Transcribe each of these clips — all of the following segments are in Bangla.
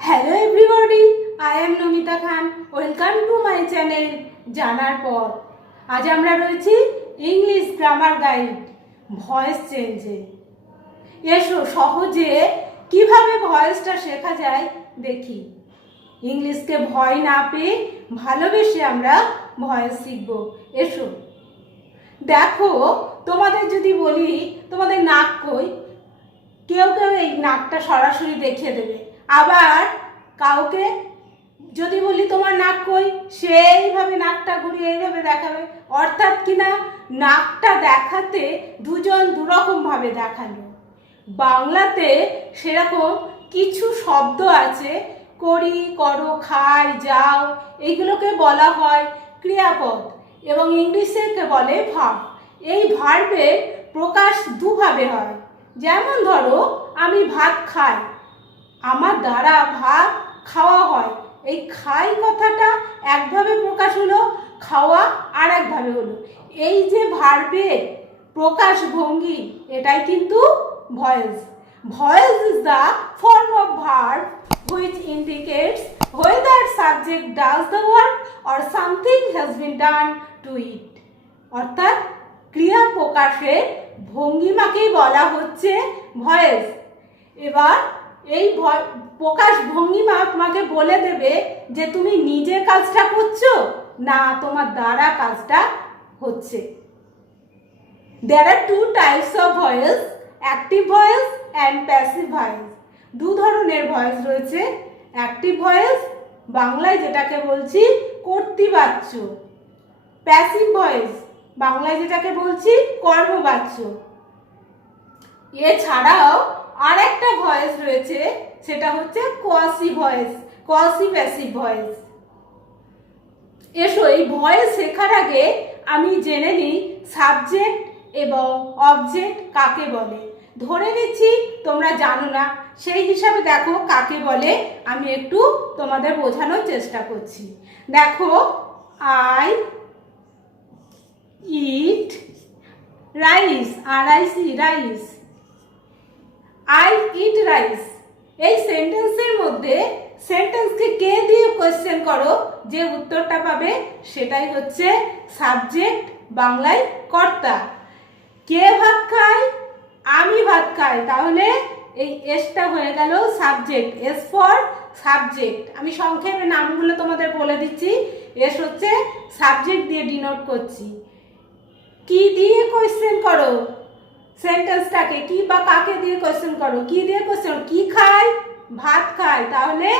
Hello everybody, I am Nomita Khan. Welcome to my channel জানার পর। আজ আমরা রয়েছি ইংলিশ গ্রামার গাইড ভয়েস চেঞ্জে। এসো সহজে কিভাবে ভয়েসটা শেখা যায় দেখি। ইংলিশকে ভয় না পেয়ে ভালোবেসে আমরা ভয়েস শিখব। এসো দেখো, তোমাদের যদি বলি তোমাদের নাক কই, কেউ কেউ এই নাকটা সরাসরি দেখিয়ে দেবে। আবার কাউকে যদি বলি তোমার নাক কই, সেইভাবে নাকটা ঘুরিয়ে এইভাবে দেখাবে। অর্থাৎ কিনা নাকটা দেখাতে দুজন দুরকমভাবে দেখালো। বাংলাতে সেরকম কিছু শব্দ আছে, করি, করো, খাই, যাও, এইগুলোকে বলা হয় ক্রিয়াপদ এবং ইংলিশেকে বলে ভার্ব। এই ভার্বের প্রকাশ দুভাবে হয়। যেমন ধরো, আমি ভাত খাই, আমার দ্বারা ভাত খাওয়া হয়। এই খাই কথাটা একভাবে প্রকাশ হলো, খাওয়া আর একভাবে হলো। এই যে ভার্বের প্রকাশ ভঙ্গি, এটাই কিন্তু voice. Voice is the form of verb which indicates whether subject does the work or something has been done to it. অর্থাৎ ক্রিয়া প্রকাশের ভঙ্গিমাকেই বলা হচ্ছে ভয়েস। এবার এই প্রকাশ ভঙ্গিমা তোমাকে বলে দেবে যে তুমি নিজে কাজটা করছো না তোমার দ্বারা কাজটা হচ্ছে। There are two types of voice, active voice and passive voice. দু ধরনের ভয়েস রয়েছে। অ্যাক্টিভ ভয়েস, বাংলায় যেটাকে বলছি কর্তৃবাচ্য। প্যাসিভ ভয়েস, বাংলায় যেটাকে বলছি কর্মবাচ্য। এছাড়াও আর একটা ভয়েস রয়েছে, সেটা হচ্ছে quasi voice, quasi passive voice. এসো এই ভয়েস শেখার আগে আমি জেনে নিই সাবজেক্ট এবং অবজেক্ট কাকে বলে। ধরে নিচ্ছি তোমরা জানো না, সেই হিসাবে দেখো কাকে বলে আমি একটু তোমাদের বোঝানোর চেষ্টা করছি। দেখো, I eat rice, RIC rice, I eat rice. এই সেন্টেন্সের মধ্যে সেন্টেন্সকে কে দিয়ে কোয়েশ্চেন করো, যে উত্তরটা পাবে সেটাই হচ্ছে সাবজেক্ট, বাংলায় কর্তা। কে ভাত খায়, আমি ভাত খাই, তাহলে এই এসটা হয়ে গেল সাবজেক্ট, এস ফর সাবজেক্ট। আমি সংক্ষেপে নামগুলো তোমাদের বলে দিচ্ছি। এস হচ্ছে সাবজেক্ট দিয়ে ডিনোট করছি। কি দিয়ে কোয়েশ্চেন করো সেন্টেন্সটাকে, কি বা কাকে দিয়ে কোয়েশ্চেন করো, কি দিয়ে কোয়েশ্চেন, কি খায়, ভাত খায়, তাহলে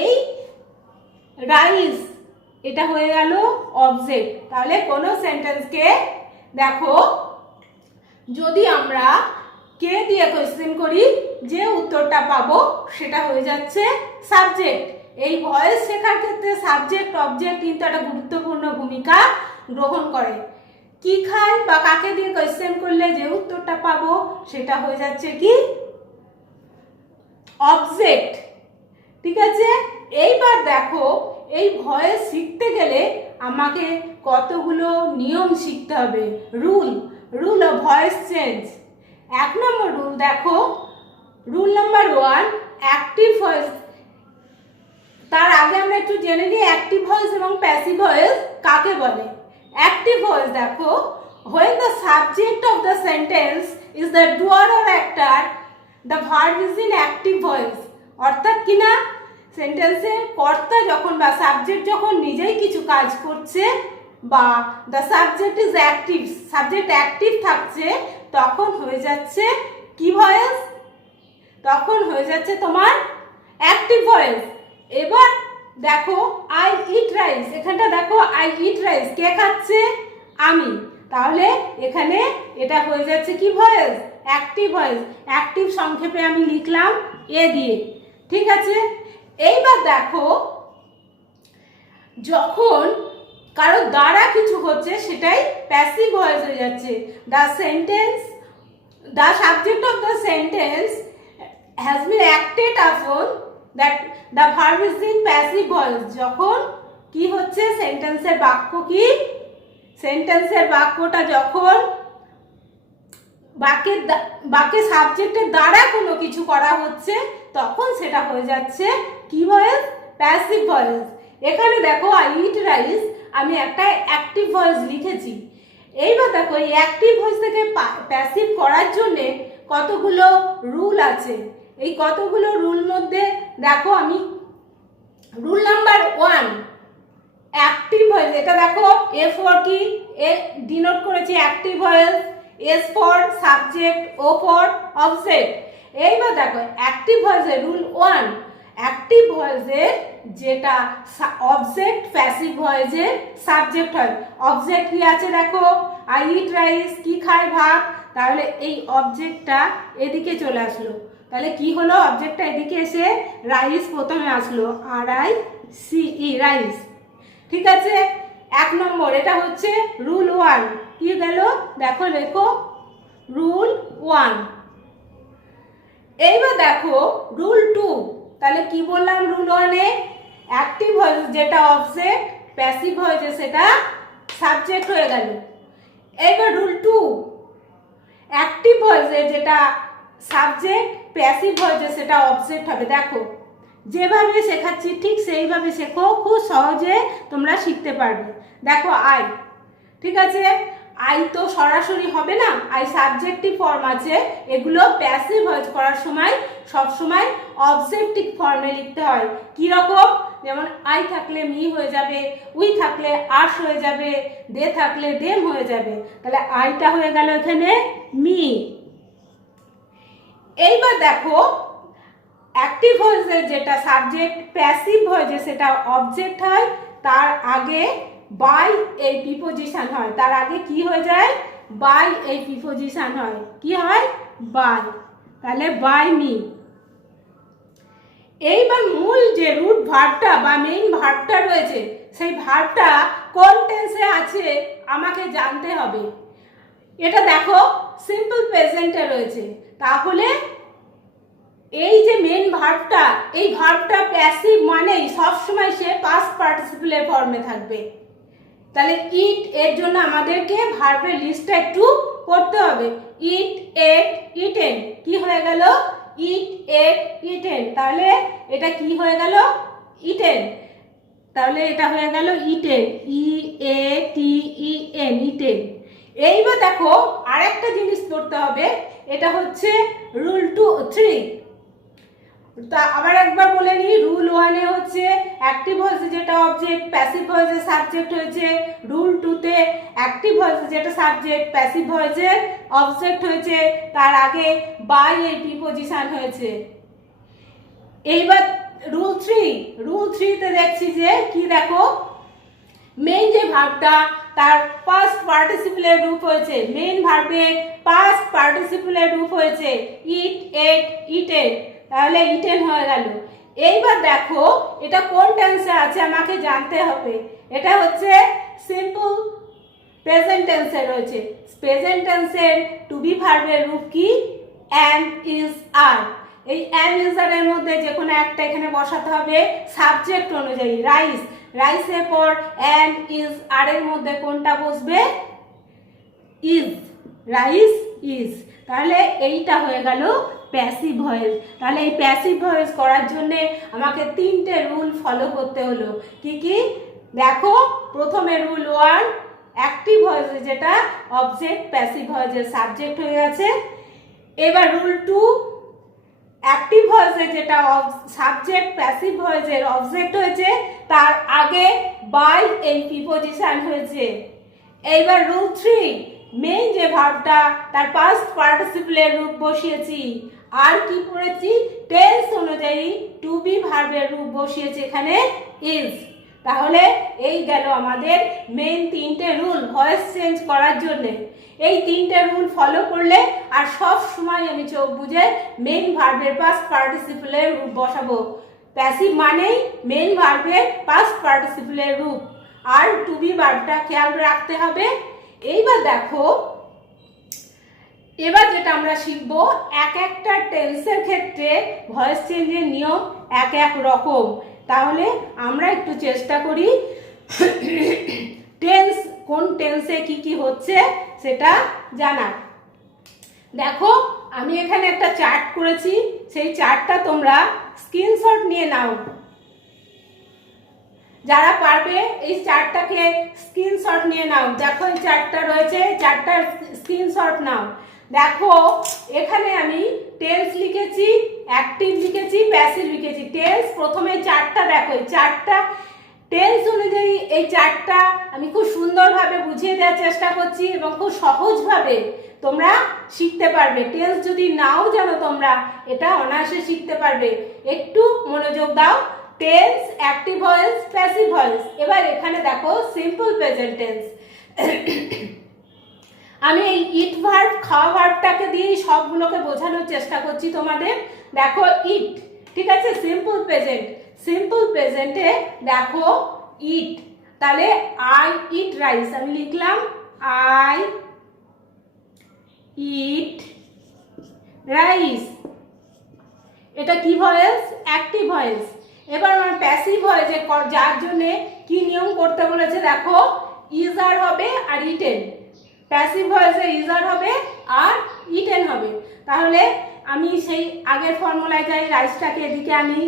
এই রাইস এটা হয়ে গেল অবজেক্ট। তাহলে কোনো সেন্টেন্সকে দেখো, যদি আমরা কে দিয়ে কোয়েশ্চেন করি, যে উত্তরটা পাবো সেটা হয়ে যাচ্ছে সাবজেক্ট। এই ভয়েস শেখার ক্ষেত্রে সাবজেক্ট অবজেক্ট কিন্তু একটা গুরুত্বপূর্ণ ভূমিকা গ্রহণ করে। কি খায় বা কাকে দিয়ে কোয়েশ্চেন করলে যে উত্তরটা পাবো সেটা হয়ে যাচ্ছে কি অবজেক্ট। ঠিক আছে, এইবার দেখো এই ভয়েস শিখতে গেলে আমাকে কতগুলো নিয়ম শিখতে হবে। Rule of voice change. এক নম্বর রুল দেখো, রুল নাম্বার 1, অ্যাক্টিভ ভয়েস। তার আগে আমরা একটু জেনে নিই অ্যাক্টিভ ভয়েস এবং প্যাসিভ ভয়েস কাকে বলে। অ্যাক্টিভ ভয়েস দেখো, when the subject of the sentence is the doer or actor, the verb is in active voice. অর্থাৎ কিনা সেন্টেন্সের কর্তা যখন বা সাবজেক্ট যখন নিজেই কিছু কাজ করছে বা the subject is active, subject active থাকছে, তখন হয়ে যাচ্ছে কি ভয়েস, তখন হয়ে যাচ্ছে তোমার অ্যাক্টিভ ভয়েস। এবার দেখো আই ইট রাইস, এখানটা দেখো আই ইট রাইস, কে খাচ্ছে, আমি, তাহলে এখানে এটা হয়ে যাচ্ছে কি ভয়েস, অ্যাক্টিভ ভয়েস। অ্যাক্টিভ সংক্ষেপে আমি লিখলাম এ দিয়ে। ঠিক আছে, এইবার দেখো যখন কারো দ্বারা কিছু হচ্ছে সেটাই প্যাসিভ ভয়েস হয়ে যাচ্ছে। The sentence, the subject of the sentence has been acted upon, that the verb is in passive voice. যখন কি হচ্ছে সেন্টেন্সের বাক্য, কি সেন্টেন্সের বাক্যটা যখন বাক্যে সাবজেক্টের দ্বারা কোনো কিছু করা হচ্ছে, তখন সেটা হয়ে যাচ্ছে কি ভয়েস? Passive voice. এখানে দেখো আই ইট রাইস, আমি একটা অ্যাক্টিভ ভয়েস লিখেছি। এইবার দেখো এই অ্যাক্টিভ ভয়েস থেকে প্যাসিভ করার জন্যে কতগুলো রুল আছে। এই কতগুলো রুল মধ্যে দেখো আমি রুল নাম্বার 1, অ্যাক্টিভ ভয়েস। এটা দেখো এ ফর কি, এ ডিনোট করেছি active voice, S for subject, O for object. এইবার দেখো অ্যাক্টিভ ভয়েসের রুল 1, অ্যাক্টিভ ভয়েসের যেটা অবজেক্ট প্যাসিভ ভয়েসের সাবজেক্ট হয়। অবজেক্ট কি আছে দেখো, আই ইট রাইস, কি খায় ভাত, তাহলে এই অবজেক্টটা এদিকে চলে আসলো, তাহলে কি হলো, অবজেক্টটা এদিকে এসে রাইস প্রথমে আসলো, আর আই সি ই রাইস। ঠিক আছে, 1 নম্বর, এটা হচ্ছে রুল 1। কি গেল দেখো, লেখো রুল 1। এইবার দেখো রুল 2, তাহলে কি বললাম রুল 1-এ, অ্যাক্টিভ ভয়েস যেটা অবজেক্ট, প্যাসিভ ভয়েস সেটা সাবজেক্ট হয়ে গেল। এইবার রুল 2, অ্যাক্টিভ ভয়েসে যেটা সাবজেক্ট, প্যাসিভ ভয়েসে সেটা অবজেক্ট হবে। দেখো যেভাবে শেখাচ্ছি ঠিক সেইভাবে শেখো, খুব সহজে তোমরা শিখতে পারবে। দেখো আই, ঠিক আছে, আই তো সরাসরি হবে না, আই সাবজেক্টিভ ফর্ম আছে, এগুলো প্যাসিভ ভয়েস করার সময় সব সময় অবজেক্টিভ ফর্মে লিখতে হয়। কি রকম, যেমন আই থাকলে মি হয়ে যাবে, উই থাকলে আস হয়ে যাবে, দে থাকলে দেম হয়ে যাবে, তাহলে আইটা হয়ে গেল এখানে মি। এইবার দেখো অ্যাক্টিভ ভয়েসের যেটা সাবজেক্ট, প্যাসিভ ভয়েসে সেটা অবজেক্ট হয়, তার আগে বাই এই প্রিপোজিশন হয়, তার আগে কি হয়ে যায়, বাই এই প্রিপোজিশন হয়, কি হয়, বাই, তাহলে বাই মি। এইবার মূল যে রুট ভার্বটা বা মেইন ভার্বটা রয়েছে, সেই ভার্বটা কোন টেন্সে আছে আমাকে জানতে হবে। এটা দেখো সিম্পল প্রেজেন্টে রয়েছে, তাহলে এই যে মেইন ভার্বটা, এই ভার্বটা প্যাসিভ মানেই সবসময় সে পাস্ট পার্টিসিপেলের ফর্মে থাকবে। তাহলে ইট এর জন্য আমাদেরকে ভার্বের লিস্টটা একটু পড়তে হবে। ইট, এট, ইটেন, কি হয়ে গেল, ইট, এট, ইটেন, তাহলে এটা কি হয়ে গেল, ইটেন, তাহলে এটা হয়ে গেল ইটেন, ই এ টি ই এন, ইটেন। এইবার দেখো আরেকটা জিনিস পড়তে হবে, এটা হচ্ছে রুল 3। তা আবার একবার বলে নিই, রুল 1-এ হচ্ছে অ্যাক্টিভ ভয়েসে যেটা অবজেক্ট, প্যাসিভ ভয়েসে সাবজেক্ট হয়েছে। রুল 2-তে অ্যাক্টিভ ভয়েসে যেটা সাবজেক্ট, প্যাসিভ ভয়েসে অবজেক্ট হয়েছে, তার আগে বাই এই প্রিপোজিশন হয়েছে। এইবার রুল 3-তে দেখছি যে কি দেখো, মেইন যে ভার্বটা তার পাস্ট পার্টিসিপেলের রূপ হয়েছে, মেইন ভার্বের পাস্ট পার্টিসিপেলের রূপ হয়েছে ইট, এট, ইটেন, তাহলে ইটেন হয়ে গেল। এইবার দেখো এটা কোন টেন্সে আছে আমাকে জানতে হবে, এটা হচ্ছে সিম্পল প্রেজেন্ট টেন্সে রয়েছে। প্রেজেন্ট টেন্সের টু বি ভার্বের রূপ কি, অ্যাম, ইজ, আর। এই অ্যাম, ইজ, আর এর মধ্যে যে কোনো একটা এখানে বসাতে হবে সাবজেক্ট অনুযায়ী। রাইস, রাইসের পর অ্যাম, ইজ, আর এর মধ্যে কোনটা বসবে, ইজ, রাইস, ইজ, তাহলে এইটা হয়ে গেল প্যাসিভ ভয়েস। তাহলে এই প্যাসিভ ভয়েস করার জন্য আমাকে 3টে রুল ফলো করতে হলো। কি কি দেখো, প্রথমে রুল 1, অ্যাক্টিভ ভয়েসে যেটা অবজেক্ট, প্যাসিভ ভয়েসের সাবজেক্ট হয়ে গেছে। এবার রুল 2, অ্যাক্টিভ ভয়েসে যেটা সাবজেক্ট, প্যাসিভ ভয়েসের অবজেক্ট হয়েছে, তার আগে বাই এই প্রিপোজিশন হয়েছে। এইবার রুল 3, মেইন যে ভার্বটা তার পাস্ট পার্টিসিপেলের রূপ বসিয়েছি, আর কি পড়েছি, টেন্স অনুযায়ী টু বি ভার্বের রূপ বসিয়েছি এখানে ইজ। তাহলে এই গেল আমাদের মেইন 3টে রুল ভয়েস চেঞ্জ করার জন্য। এই 3টে রুল ফলো করলে আর সব সময় আমি চোখ বুঝে মেইন ভার্বের পাস্ট পার্টিসিপেলের রূপ বসাবো। প্যাসিভ মানেই মেইন ভার্বের পাস্ট পার্টিসিপেলের রূপ, আর টু বি ভার্বটা খেয়াল রাখতে হবে। এইবার দেখো, এবার যেটা আমরা শিখব, এক একটা টেন্সের ক্ষেত্রে ভয়েস চেঞ্জের নিয়ম এক এক রকম। তাহলে আমরা একটু চেষ্টা করি টেন্স, কোন টেন্সে কি কি হচ্ছে সেটা জানার। দেখো আমি এখানে একটা চার্ট করেছি, সেই চার্টটা তোমরা স্ক্রিনশট নিয়ে নাও। যারা পারবে এই চার্টটাকে স্ক্রিনশট নিয়ে নাও। দেখো এই চার্টটা রয়েছে, চার্টটার স্ক্রিনশট নাও। দেখো এখানে আমি টেন্স লিখেছি, অ্যাক্টিভ লিখেছি, প্যাসিভ লিখেছি। টেন্স প্রথমে চার্টটা দেখো, এই চার্টটা টেন্স অনুযায়ী এই চার্টটা আমি খুব সুন্দরভাবে বুঝিয়ে দেওয়ার চেষ্টা করছি এবং খুব সহজভাবে তোমরা শিখতে পারবে। টেন্স যদি নাও জানো তোমরা এটা অনায়াসে শিখতে পারবে। একটু মনোযোগ দাও। Tense, active voice, passive voice. এবার এখানে দেখো সিম্পল প্রেজেন্ট টেন্স। আমি এই ইট ভার্ব, খাওয়া ভার্বটাকে দিয়েই সবগুলোকে বোঝানোর চেষ্টা করছি তোমাদের। দেখো ইট, ঠিক আছে, সিম্পল প্রেজেন্ট। সিম্পল প্রেজেন্টে দেখো ইট, তাহলে আই ইট রাইস, আমি লিখলাম আই ইট রাইস। এটা কি ভয়েস? Active voice. এবার আমার প্যাসিভ ভয়েসে যার জন্য কি নিয়ম করতে বলেছে দেখো, ইজার হবে আর ইটেন। প্যাসিভ ভয়েসে ইজার হবে আর ইটেন হবে। তাহলে আমি সেই আগের ফর্মুলায় যাই, রাইসটাকে এদিকে আনি,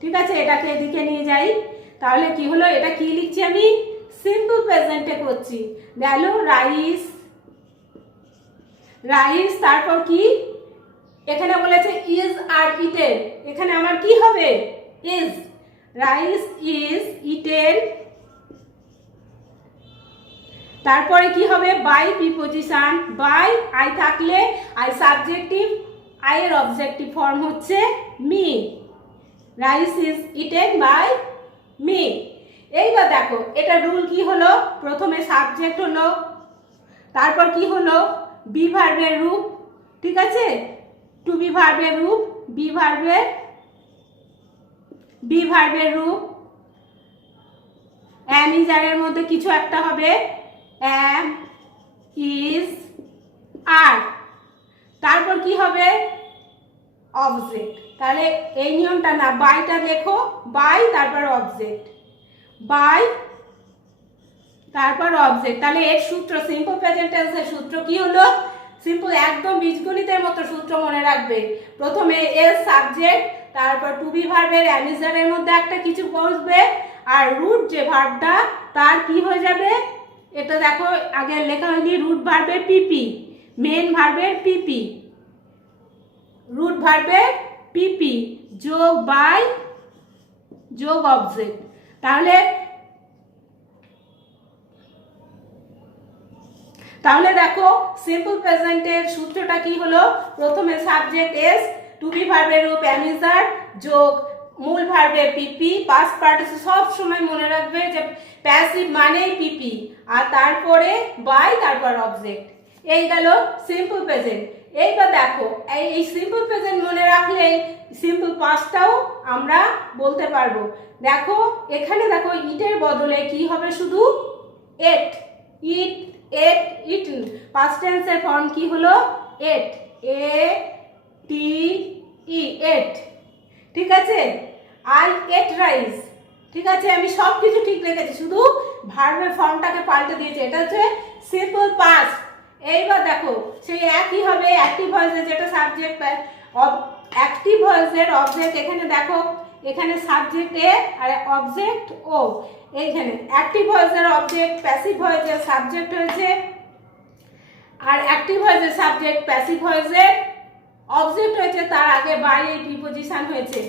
ঠিক আছে, এটাকে এদিকে নিয়ে যাই। তাহলে কি হলো, এটা কি লিখছি আমি? সিম্পল প্রেজেন্টে করছি। গেল রাইস, রাইস, তারপর কি এখানে বলেছে ইজ আর ইটেন, এখানে আমার কি হবে? ইজ। Rice is eaten. তারপরে কি হবে? By preposition. বাই আই থাকলে আই সাবজেক্টিভ, আই এর অবজেক্টিভ ফর্ম হচ্ছে me. Rice is eaten by me. এইবার দেখো এটা রুল কি হলো, প্রথমে সাবজেক্ট হলো, তারপর কি হলো? বি ভার্বের রূপ, ঠিক আছে, টু বি ভার্বের রূপ, বি ভার্বের রূপ, অ্যাম ইজ আর এর মধ্যে কিছু একটা হবে, অ্যাম ইজ আর। তারপর কি হবে? অবজেক্ট। তাহলে এই নিয়মটা না, বাইটা দেখো, বাই তারপর অবজেক্ট, বাই তারপর অবজেক্ট। তাহলে এর সূত্র, সিম্পল প্রেজেন্ট টেন্সের সূত্র কি হলো? সিম্পল, একদম বীজগণিতের মতো সূত্র মনে রাখবে। প্রথমে এস সাবজেক্ট, তারপর টু বি ভার্বের অ্যামিজারের মধ্যে একটা কিছু বসবে, আর রুট যে ভার্বটা তার কি হয়ে যাবে? এটা দেখো আগে লেখা হয়নি, রুট ভার্বের পিপি, মেন ভার্বের পিপি, রুট ভার্বের পিপি যোগ বাই যোগ অবজেক্ট। তাহলে দেখো সিম্পল প্রেজেন্টের সূত্রটা কি হলো? প্রথমে সাবজেক্ট এস, টু বি ভার্বের রূপ অ্যামিজার যোগ মূল ভার্বের পিপি, পাস্ট পার্টিসিপল। সব সময় মনে রাখবে যে প্যাসিভ মানেই পিপি, আর তারপরে বাই তারপর অবজেক্ট। এই গেল সিম্পল প্রেজেন্ট। এইবার দেখো এই সিম্পল প্রেজেন্ট মনে রাখলে সিম্পল পাস্টটাও আমরা বলতে পারবো। দেখো এখানে দেখো ইটের বদলে কি হবে? শুধু এট, ইট, এট, ইটন। পাস্ট টেন্সের ফর্ম কি হলো? এট, এ টি ই, এট, ঠিক আছে। আই এট রাইস, ঠিক আছে, আমি সব কিছু ঠিক রেখেছি, শুধু ভার্বের ফর্মটাকে পাল্টে দিয়েছি। এটা হচ্ছে সিম্পল পাস্ট। এইবার দেখো সেই একই হবে অ্যাক্টিভ ভয়েসের, যেটা সাবজেক্ট, অ্যাক্টিভ ভয়েসের অবজেক্ট। এখানে দেখো এখানে সাবজেক্ট এ আর অবজেক্ট ও। এইখানে অ্যাক্টিভ ভয়েসের অবজেক্ট, প্যাসিভ ভয়েসের সাবজেক্ট হয়েছে, আর অ্যাক্টিভ ভয়েসের সাবজেক্ট, প্যাসিভ ভয়েসের অবজেক্ট হয়েছে, তার আগে বাই এই প্রিপোজিশন হয়েছে।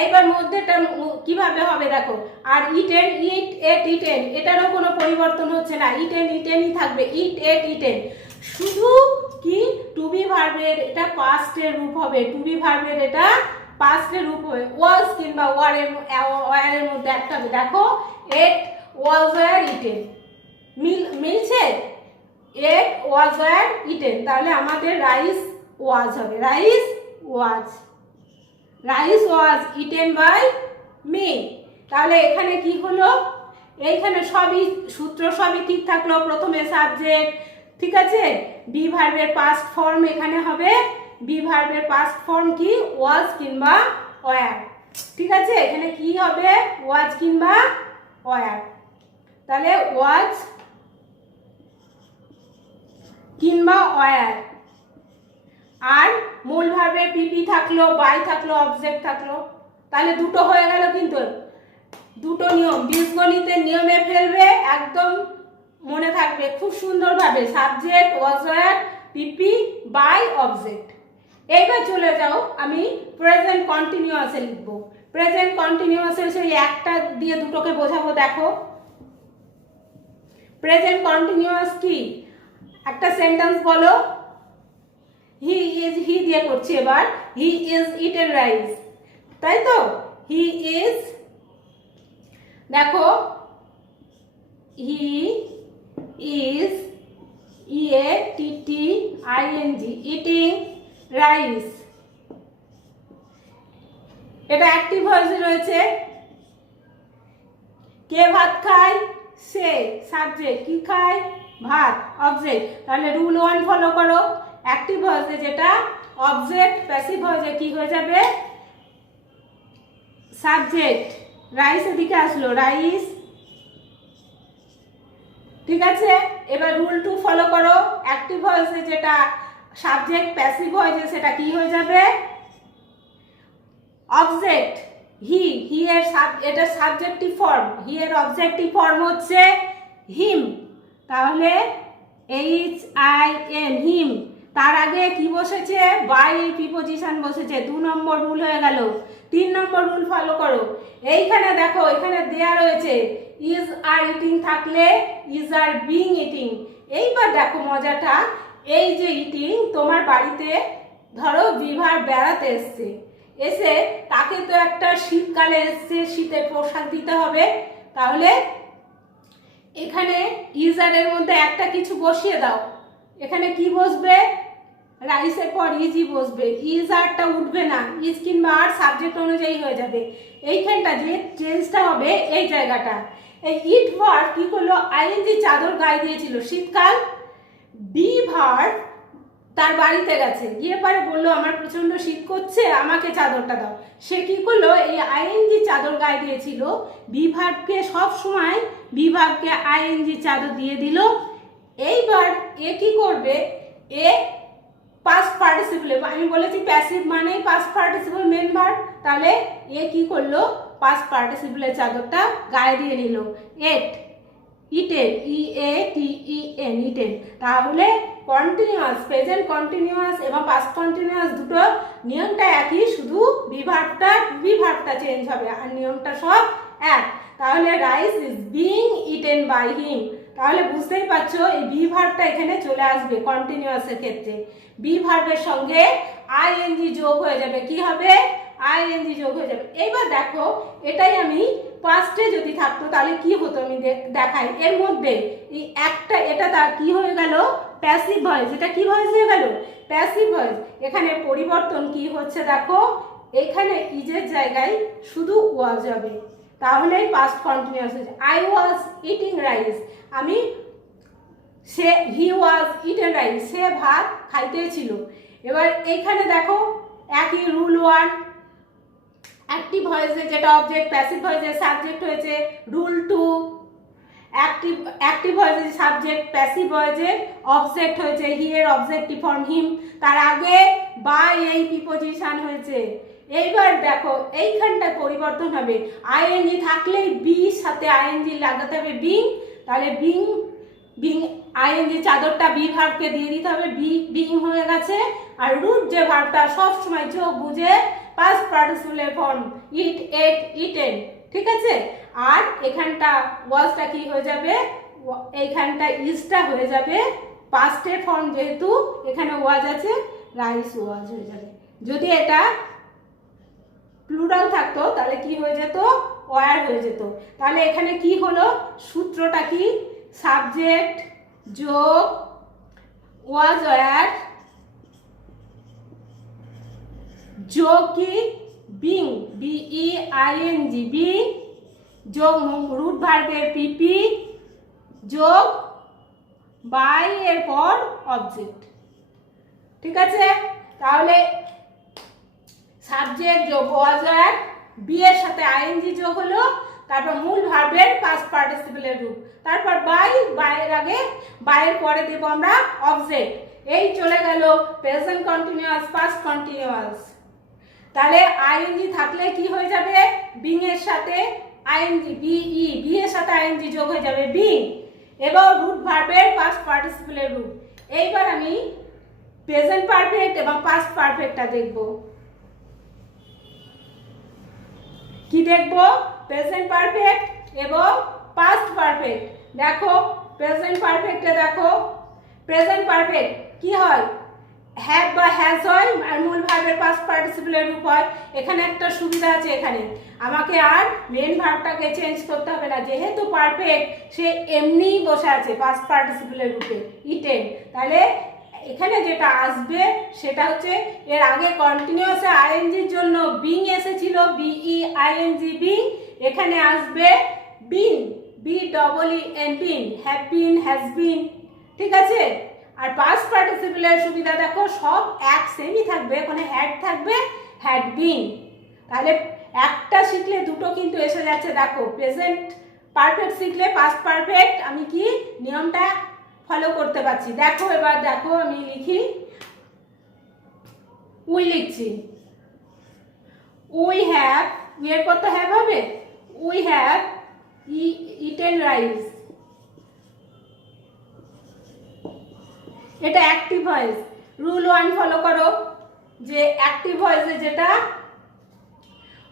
এইবার মধ্যেটা কিভাবে হবে দেখো, আর ইটেন, ইট, এট, ইটেন, এটারও কোনো পরিবর্তন হচ্ছে না, ইটেন ইটেনই থাকবে, ইট, এট, ইটেন। শুধু কি টু বি ভার্বের এটা পাস্টের রূপ হবে, টু বি ভার্বের এটা পাস্টের রূপ হবে, ওয়াজ কিংবা ওয়ারের মধ্যে একটা হবে। দেখো এট, ওয়াজ, ওয়ার, ইটেন, মিলছে, এট, ওয়াজ, ওয়ার, ইটেন। তাহলে আমাদের রাইস ওয়াজ হবে, rice was, rice was eaten by me. তাহলে এখানে কি হলো? এইখানে সবই সূত্র সবই ঠিক থাকলো। প্রথমে সাবজেক্ট, ঠিক আছে, বি ভার্বের পাস্ট ফর্ম এখানে হবে, বি ভার্বের পাস্ট ফর্ম কি? ওয়াজ কিংবা ওয়ার, ঠিক আছে। এখানে কি হবে? ওয়াজ কিংবা ওয়ার। তাহলে ওয়াজ কিংবা ওয়ার, আর মূল ভার্বের পিপি থাকলো, বাই থাকলো, অবজেক্ট থাকলো, তাহলে দুটো হয়ে গেল। কিন্তু দুটো নিয়ম বীজগণিতের নিয়মে ফেলবে, একদম মনে থাকবে খুব সুন্দরভাবে। Subject, was were, PP, by, object. এইবার চলে যাও, আমি প্রেজেন্ট কন্টিনিউয়াসে লিখব। প্রেজেন্ট কন্টিনিউয়াসে সেই একটা দিয়ে দুটোকে বোঝাবো। দেখো প্রেজেন্ট কন্টিনিউয়াস কি, একটা সেন্টেন্স বলো। হি ইজ, হি দিয়ে করছি এবার। হি ইজ ইটেন রাইস, তাই তো? হি ইজ, দেখো he is EATTING eating rice, এটা অ্যাক্টিভ ভয়েসে রয়েছে। কে ভাত খায়? সে, সাবজেক্ট। কি খায়? ভাত, অবজেক্ট। তাহলে রুল 1 ফলো করো। অ্যাক্টিভ ভয়েসে যেটা অবজেক্ট, প্যাসিভ ভয়েসে কি হয়ে যাবে? সাবজেক্ট। রাইস এদিকে আসলো, রাইস, ঠিক আছে। এবার রুল 2 ফলো করো। অ্যাক্টিভ ভয়েসে যেটা সাবজেক্ট, প্যাসিভ ভয়েসে সেটা কি হয়ে যাবে? অবজেক্ট। হি, হি এর এটা সাবজেক্টিভ ফর্ম, হি এর অবজেক্টিভ ফর্ম হচ্ছে হিম। তাহলে HIM, হিম। তার আগে কি বসেছে? বাই প্রিপোজিশন বসেছে। 2 নম্বর রুল হয়ে গেল। 3 নম্বর রুল ফলো করো। এইখানে দেখো, এখানে দেয়া রয়েছে ইজ আর ইটিং থাকলে ইজ আর বিং ইটিং। এইবার দেখো মজাটা, এই যে ইটিং, তোমার বাড়িতে ধরো বিভার বেড়াতে এসছে, এসে তাকে তো একটা শীতকালে এসছে, শীতের পোশাক দিতে হবে। তাহলে এখানে ইজারের মধ্যে একটা কিছু বসিয়ে দাও। এখানে কি বসবে? রাইসের পর ইজি বসবে, ইজ আরটা উঠবে না, ইজ কিংবা আর সাবজেক্ট অনুযায়ী হয়ে যাবে। এইখানটা যে চেঞ্জটা হবে এই জায়গাটা। এই ইট ভার্ব কি করলো? আইএনজি চাদর গায়ে দিয়েছিল, শীতকাল। বি ভার্ব তার বাড়িতে গেছে, গিয়ে পরে বললো আমার প্রচন্ড শীত করছে, আমাকে চাদরটা দাও। সে কি করলো? এই আইএনজি চাদর গায়ে দিয়েছিল, বি ভার্বকে সব সময় বি ভার্বকে আইএনজি চাদর দিয়ে দিল। এইবার এ কি করবে? এ পাস্ট পার্টিসিপলে, আমি বলেছি প্যাসিভ মানেই পাস্ট পার্টিসিপল মেন ভার্ব। তাহলে এ কি করলো? পাস্ট পার্টিসিপলের চাদরটা গায়ে দিয়ে নিল। এট, ইটেন, EATEN, ইটেন। তাহলে কন্টিনিউয়াস, প্রেজেন্ট কন্টিনিউয়াস এবং পাস্ট কন্টিনিউয়াস দুটো নিয়মটা একই, শুধু বিভার্বটা চেঞ্জ হবে, আর নিয়মটা সব এক। তাহলে rice is being eaten by him. তাহলে বুঝতেই পারছো এই বি ভার্বটা এখানে চলে আসবে কন্টিনিউয়াসের ক্ষেত্রে। বি ভার্বের সঙ্গে আইএনজি যোগ হয়ে যাবে। কি হবে? আইএনজি যোগ হয়ে যাবে। এইবার দেখো, এটাই আমি পাস্টে যদি থাকতো তাহলে কি হতো আমি দেখাই। এর মধ্যে এই একটা, এটা তার কি হয়ে গেল? Passive voice. এটা কি ভয়েস হয়ে গেল? Passive voice. এখানে পরিবর্তন কি হচ্ছে দেখো, এখানে ইজের জায়গায় শুধু ওয়াজ হবে, তাহলেই পাস্ট কন্টিনিউয়াস হয়েছে। আই ওয়াজ ইটিং রাইস, আমি, সে, হি ওয়াজ ইটেন রাইস, সে ভাত খাইতেছিল। এবার এইখানে দেখো একই রুল 1। অ্যাক্টিভ ভয়েসে যেটা অবজেক্ট, প্যাসিভ ভয়েসে সাবজেক্ট হয়েছে। রুল 2, অ্যাক্টিভ ভয়েসে সাবজেক্ট, প্যাসিভ ভয়েসে অবজেক্ট হয়েছে। হি এর অবজেক্টিভ ফর্ম হিম, তার আগে বাই এই প্রিপোজিশন হয়েছে। এইবার দেখো এইখানটায় পরিবর্তন হবে, আইএনজি থাকলেই বি সাথে আইএনজি লাগাতে হবে বিং। তাহলে বিং, আইএনজি চাদরটা বি ভার্বকে দিয়ে দিতে হবে, বিং হয়ে গেছে। আর রুট যে ভার্বটা সব সময় চোখ বুঝে পাস্ট পার্টিসিপল ফর্ম, ইট, এট, ইটেন, ঠিক আছে। আর এখানটা ওয়াজটা কি হয়ে যাবে? এইখানটা ইজটা হয়ে যাবে পাস্টের ফর্ম, যেহেতু এখানে ওয়াজ আছে, রাইস ওয়াজ হয়ে যাবে। যদি এটা প্লুরাল থাকতো তাহলে কি হয়ে যেত? ওয়ার হয়ে যেত। তাহলে এখানে কি হলো? সূত্রটা কি? সাবজেক্ট যোগ ওয়াজ ওয়ার যোগ কি? বিং, BEING, বিং যোগ রুট ভার্বের পিপি যোগ বাই এর পর অবজেক্ট, ঠিক আছে। তাহলে সাবজেক্ট যোগ ওয়াজ ওয়্যার, বি এর সাথে আইএনজি যোগ হলো, তারপর মূল ভার্বের পাস্ট পার্টিসিপলের রূপ, তারপর বাই, বাইয়ের আগে, বাইয়ের পরে দেব আমরা অবজেক্ট। এই চলে গেল প্রেজেন্ট কন্টিনিউয়াস, পাস্ট কন্টিনিউয়াস। তাহলে আইএনজি থাকলে কি হয়ে যাবে, বিং এর সাথে আইএনজি, বি এর সাথে আইএনজি যোগ হয়ে যাবে বিং, এবং রুট ভার্বের পাস্ট পার্টিসিপেলের রূপ। এইবার আমি প্রেজেন্ট পারফেক্ট এবং পাস্ট পারফেক্টটা দেখব। কি দেখব, প্রেজেন্ট পারফেক্ট এবং পাস্ট পারফেক্ট। দেখো প্রেজেন্ট পারফেক্টে, দেখো প্রেজেন্ট পারফেক্ট কি হয়, হ্যাভ বা হ্যাজ হয় আর মূল ভার্বের পাস্ট পার্টিসিপেলের রূপ হয়। এখানে একটা সুবিধা আছে, এখানে আমাকে আর মেন ভার্বটাকে চেঞ্জ করতে হবে না, যেহেতু পারফেক্ট সে এমনিই বসে আছে পাস্ট পার্টিসিপেলের রূপে ইটেন। তাহলে এখানে যেটা আসবে সেটা হচ্ছে, এর আগে কন্টিনিউয়াসে আইএনজির জন্য বিং এসেছিল, বিই আইএনজি বিং, এখানে আসবে been, B double E N been, have been, has been, ঠিক আছে। আর পাস্ট পার্টিসিপেলের সুবিধা দেখো সব এক সেমই থাকবে, ওখানে হ্যাড থাকবে, হ্যাড বিন। তাহলে একটা শিখলে দুটো কিন্তু এসে যাচ্ছে। দেখো প্রেজেন্ট পারফেক্ট শিখলে পাস্ট পারফেক্ট আমি কি নিয়মটা ফলো করতে পারছি। দেখো এবার দেখো আমি লিখি, উই লিখছি, উই হ্যাভ, উই এর পর তো হ্যাভ হবে, উই হ্যাভ ইটেন রাইস। এটা অ্যাক্টিভ ভয়েস। রুল 1 ফলো করো, যে অ্যাক্টিভ ভয়েসে যেটা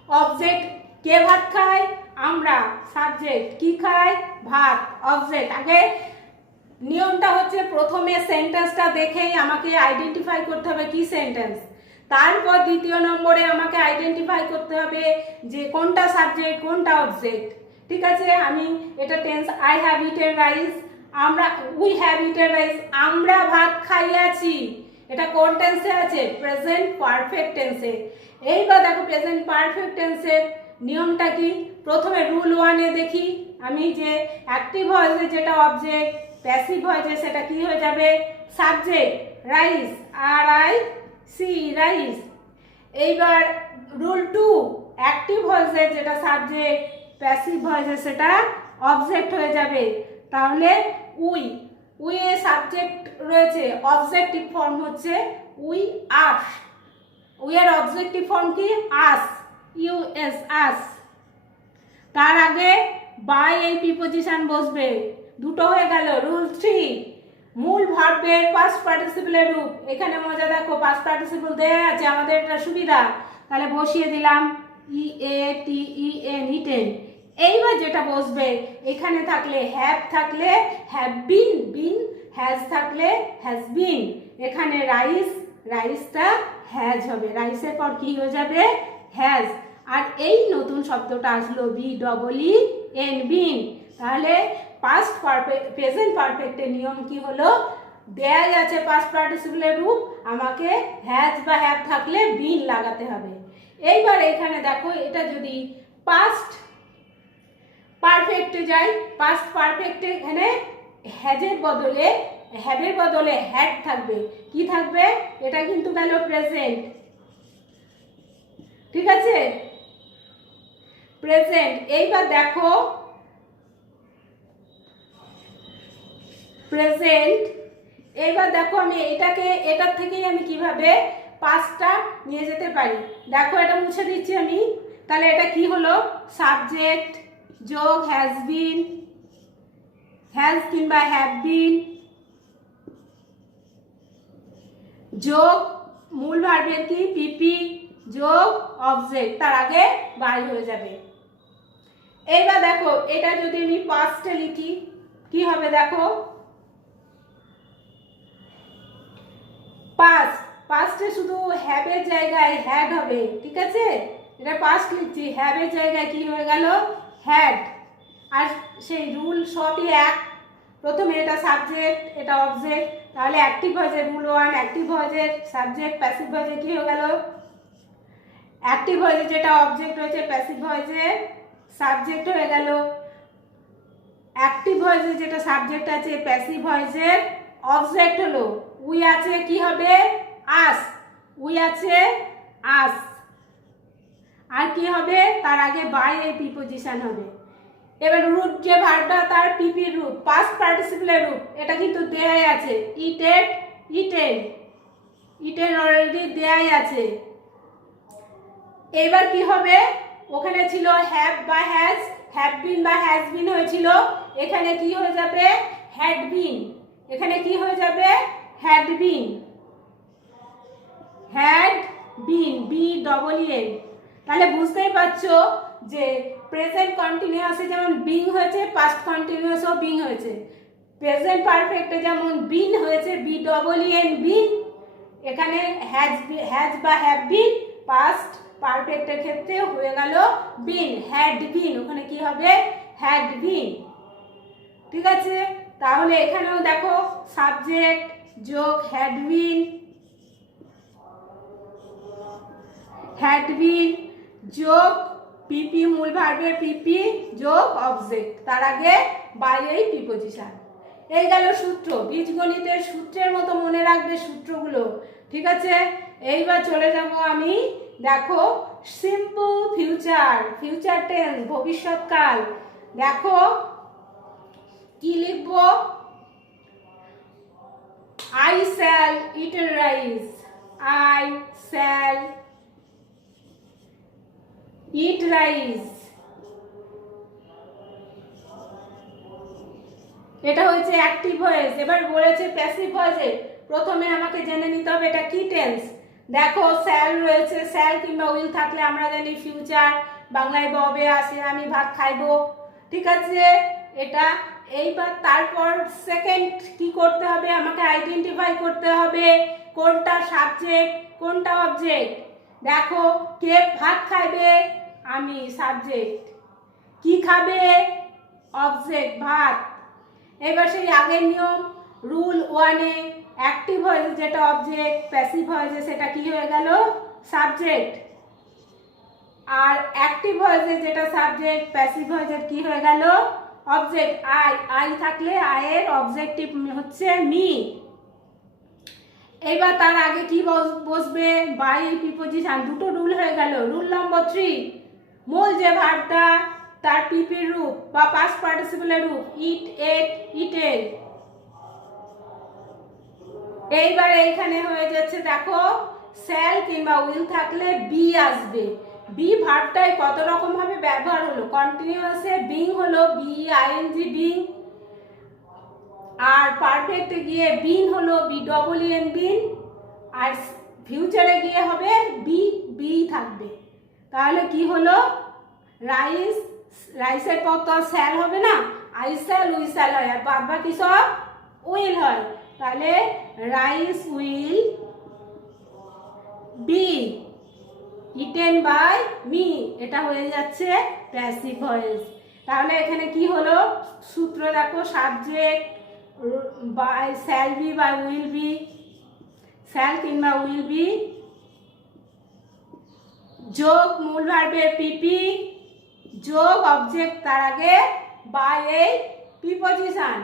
অবজেক্ট, কে ভাত খায়, আমরা, সাবজেক্ট, কি খায়, ভাত, অবজেক্ট। আগে নিয়মটা হচ্ছে প্রথমে সেন্টেন্সটা দেখেই আমাকে আইডেন্টিফাই করতে হবে কি সেন্টেন্স, তারপর দ্বিতীয় নম্বরে আমাকে আইডেন্টিফাই করতে হবে যে কোনটা সাবজেক্ট কোনটা অবজেক্ট, ঠিক আছে। আমি এটা tense, I have eaten rice, আমরা, উই হ্যাভ ইটেন রাইস, আমরা ভাত খাইয়াছি, এটা কোন টেন্সে আছে, প্রেজেন্ট পারফেক্ট টেন্সে। এইবার দেখো প্রেজেন্ট পারফেক্ট টেন্সের নিয়মটা কি, প্রথমে রুল 1-এ দেখি আমি যে অ্যাক্টিভ ভয়েসে যেটা অবজেক্ট, প্যাসিভ ভয়েসে সেটা কি হয়ে যাবে, সাবজেক্ট, রাইস, আর আই সি, রাইস। এইবার রুল 2, অ্যাক্টিভ ভয়েসে যেটা সাবজেক্ট, প্যাসিভ ভয়েসে সেটা অবজেক্ট হয়ে যাবে। তাহলে উই, উই এর সাবজেক্ট রয়েছে, অবজেক্টিভ ফর্ম হচ্ছে উই আস, উই এর অবজেক্টিভ ফর্ম কি, আস, ইউ এস, আস। তার আগে বাই এই প্রিপোজিশন বসবে, দুটো হয়ে গেল। রুল 3, মূল ভার্বের পাস্ট পার্টিসিপেলের রূপ। এখানে মজা দেখো পাস্ট পার্টিসিপল দেয়া আছে, আমাদের এটা সুবিধা, তাহলে বসিয়ে দিলাম ই এ টি ই এন, ইটেন। এইবার যেটা বসবে, এখানে থাকলে হ্যাভ থাকলে হ্যাভ বিন, বিন, হ্যাজ থাকলে হ্যাজ বিন। এখানে রাইস, রাইসটা হ্যাজ হবে, রাইসের পর কি হয়ে যাবে, হ্যাজ। আর এই নতুন শব্দটা আসলো বি ডবল ই এন, বিন। তাহলে পাস্ট পারফেক্ট, প্রেজেন্ট পারফেক্টের নিয়ম কি হলো, দেয়া আছে পাস্ট পার্টিসিপেলের রূপ, আমাকে হ্যাজ বা হ্যাভ থাকলে বিন লাগাতে হবে। এইবার এখানে দেখো এটা যদি পাস্ট পারফেক্টে যাই, পাস্ট পারফেক্টে এখানে হ্যাজের বদলে, হ্যাভের বদলে হ্যাড থাকবে, কি থাকবে, এটা কিন্তু গেল প্রেজেন্ট, ঠিক আছে, প্রেজেন্ট। এইবার দেখো প্রেজেন্ট, এইবার দেখো আমি এটাকে, এটার থেকেই আমি কিভাবে পাস্টটা নিয়ে যেতে পারি। দেখো এটা মুছে দিচ্ছি আমি, তাহলে এটা কি হলো, সাবজেক্ট যোগ হ্যাজ বিন, হ্যাজ কিংবা হ্যাভ বিন, যোগ মূল ভার্বের কি পিপি, যোগ অবজেক্ট, তার আগে বাই হয়ে যাবে। এইবার দেখো এটা যদি আমি পাস্টে লিখি কি হবে, দেখো পাস্ট, পাস্টে শুধু হ্যাভের জায়গায় হ্যাড হবে, ঠিক আছে, এটা পাস্ট লিখছি, হ্যাভের জায়গায় কি হয়ে গেল, হ্যাড। আর সেই রুল সবই এক, প্রথমে এটা সাবজেক্ট এটা অবজেক্ট, তাহলে অ্যাক্টিভ ভয়েসের রুল 1, অ্যাক্টিভ ভয়েসের সাবজেক্ট, প্যাসিভ ভয়েসে কি হয়ে গেল, অ্যাক্টিভ ভয়েসে যেটা অবজেক্ট রয়েছে প্যাসিভ ভয়েসে সাবজেক্ট হয়ে গেল, অ্যাক্টিভ ভয়েসে যেটা সাবজেক্ট আছে প্যাসিভ ভয়েসের অবজেক্ট হলো, উই আছে কি হবে, আস, উই আছে আস। আর কি হবে, তার আগে বাই এই প্রিপোজিশন হবে। এবার রুট যে ভার্বটা তার পিপির রূপ, পাস্ট পার্টিসিপেলের রূপ, এটা কিন্তু দেয়াই আছে, ইটেড ইটেন, ইটেন অলরেডি দেয়াই আছে। এবার কি হবে, ওখানে ছিল হ্যাভ বা হ্যাজ, হ্যাভ বিন বা হ্যাজ বিন হয়েছিল, এখানে কি হয়ে যাবে, হ্যাড বিন। এখানে কি হয়ে যাবে, had been, had been, B double N. তাহলে বুঝতেই পারছো যে প্রেজেন্ট কন্টিনিউয়াসে যেমন বিং হয়েছে, পাস্ট কন্টিনিউয়াসও বিং হয়েছে। প্রেজেন্ট পারফেক্টে যেমন বিন হয়েছে, বি ডবল এন বিন, এখানে হ্যাজ বা হ্যাভ বিন, পাস্ট পারফেক্টের ক্ষেত্রে হয়ে গেল বিন, হ্যাড বিন, ওখানে কি হবে, হ্যাড বিন। ঠিক আছে, তাহলে এখানেও দেখো সাবজেক্ট যোগ হ্যাড বিন, হ্যাড বিন যোগ পিপি, মূল ভার্বের পিপি যোগ অবজেক্ট, তার আগে বাই এই প্রিপোজিশন। এই গেল সূত্র, বীজগণিতের সূত্রের মতো মনে রাখবে সূত্রগুলো। ঠিক আছে, এইবার চলে যাব আমি, দেখো সিম্পল ফিউচার, ফিউচার টেন্স, ভবিষ্যৎকাল। দেখো কি লিখবো, I shall eat rice, I shall eat rice। এটা হচ্ছে অ্যাক্টিভ ভয়েস। এবার বলেছে প্যাসিভ ভয়েসে, প্রথমে আমাকে জেনে নিতে হবে এটা কি টেন্স। দেখো শ্যাল রয়েছে, শ্যাল কিংবা উইল থাকলে আমরা জানি ফিউচার, বাংলায় ববে আসে আমি ভাত খাইবো। ঠিক আছে, এটা। এইবার তারপর সেকেন্ড কি করতে হবে, আমাকে আইডেন্টিফাই করতে হবে কোনটা সাবজেক্ট কোনটা অবজেক্ট। দেখো কে ভাত খাইবে, আমি সাবজেক্ট, কি খাবে, অবজেক্ট ভাত। এবার সেই আগের নিয়ম, রুল ওয়ানে অ্যাক্টিভ ভয়েস যেটা অবজেক্ট, প্যাসিভ ভয়েসে সেটা কি হয়ে গেল, সাবজেক্ট। আর অ্যাক্টিভ ভয়েসে যেটা সাবজেক্ট, প্যাসিভ ভয়েসের কি হয়ে গেল, অবজেক্ট। আই, আই থাকলে আয়ের অবজেক্টিভ হচ্ছে মি। এইবার তার আগে কি বসবে, বাই প্রিপোজিশন। দুটো রুল হয়ে গেল। রুল নম্বর 3, মূল যে ভার্বটা তার পিপির রূপ বা পাস্ট পার্টিসিপলের রূপ, ইট, এট, ইটেন। এইবার এইখানে হয়ে যাচ্ছে, দেখো শ্যাল কিংবা উইল থাকলে বি আসবে। বি ভার্বটাই কত রকম ভাবে ব্যবহার হলো, কন্টিনিউয়াসে বিং হলো বি আইএনজি বিং, আর পারফেক্টে গিয়ে বিন হলো বি ডবল এন বিন, আর ফিউচারে গিয়ে হবে বি, বি থাকবে। তাহলে কি হলো, রাইস, রাইসের পর তো শ্যাল হবে না, আই শ্যাল উই শ্যাল হয়, আর বাদ বাকি সব উইল হয়। তাহলে rice will be eaten by me, এটা হয়ে যাচ্ছে প্যাসিভ ভয়েস। তাহলে এখানে কি হলো, সূত্র দেখো, subject by shall be by will be, shall কিংবা উইল বি যোগ মূল ভার্বের পিপি যোগ অবজেক্ট, তার আগে বাই এই প্রিপোজিশন।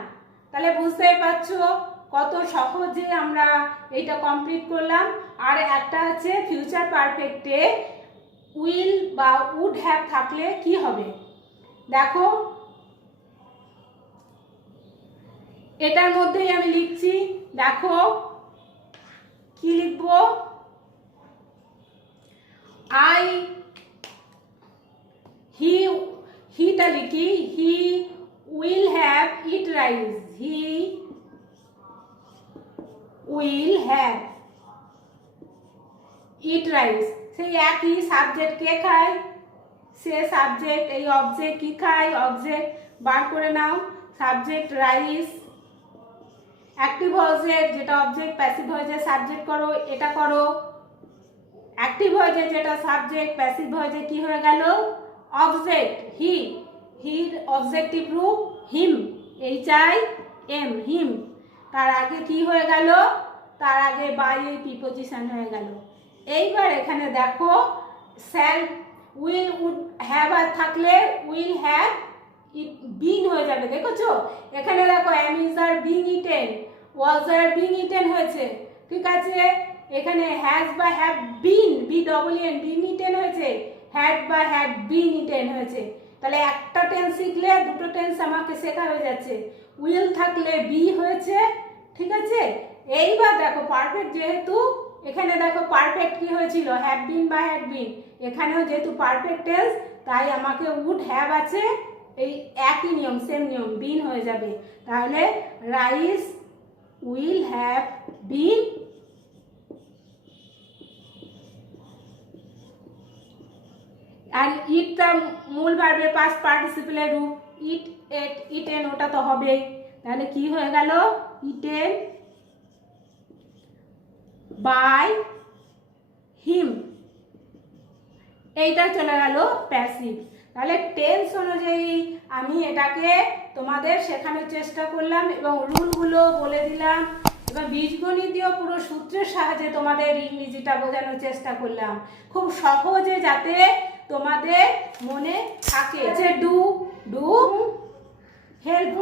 তাহলে বুঝতেই পারছো কত সহজে আমরা এটা কমপ্লিট করলাম। আর একটা আছে ফিউচার পারফেক্টে উইল বা উড হ্যাভ থাকলে কি হবে, দেখো এটার মধ্যেই আমি লিখছি। দেখো কি লিখবো, আই, হিটা লিখি, he will have eat rice, he will have eat rice. সেই একই সাবজেক্ট কে খায়, সে সাবজেক্ট, এই অবজেক্ট কি খায়, অবজেক্ট বার করে নাও, সাবজেক্ট রাইস, অ্যাক্টিভ ভয়েসের যেটা অবজেক্ট, প্যাসিভ ভয়েসের সাবজেক্ট করো, এটা করো। অ্যাক্টিভ ভয়েসের যেটা সাবজেক্ট, প্যাসিভ ভয়েসে কি হয়ে গেল, অবজেক্ট, হি, হির অবজেক্টিভ রূপ হিম, এইচ আই এম, হিম। তার আগে কি হয়ে গেল, তার আগে বাই এই প্রিপোজিশন হয়ে গেল। এইবার এখানে দেখো শ্যাল উইল উড হ্যাভ আর থাকলে উইল হ্যাভ ইট বিন হয়ে যাবে। দেখেছো এখানে দেখো am is are being eaten, was আর বিং ইটেন হয়েছে। ঠিক আছে, এখানে হ্যাজ বা have been, B double N, been eaten হয়েছে, হ্যাড বা হ্যাড বিন ইটেন হয়েছে। তাহলে একটা টেন্স শিখলে দুটো টেন্স আমাকে শেখা হয়ে যাচ্ছে। উইল থাকলে বি হয়েছে, ঠিক আছে। এইবার দেখো পারফেক্ট যেহেতু এখানে দেখো পারফেক্ট কি হয়েছিল, হ্যাভ বিন বা হ্যাড বিন, এখানেও যেহেতু পারফেক্ট টেন্স তাই আমাকে উড হ্যাভ আছে, এই একই নিয়ম, সেম নিয়ম, বিন হয়ে যাবে। তাহলে রাইস উইল হ্যাভ বিন আর ইটটা মূল ভার্বের পাস্ট পার্টিসিপেলের রূপ, ইট এট ইটেন ওটা তো হবেই। তাহলে কি হয়ে গেল, ইটেন বাই হিম, এইটা চলে গেল প্যাসিভ। তাহলে টেন্স অনুযায়ী আমি এটাকে তোমাদের শেখানোর চেষ্টা করলাম এবং রুলগুলো বলে দিলাম এবং বীজগণিতীয় পুরো সূত্রের সাহায্যে তোমাদের ইংরেজিটা বোঝানোর চেষ্টা করলাম খুব সহজে, যাতে তোমাদের মনে থাকে। Do do help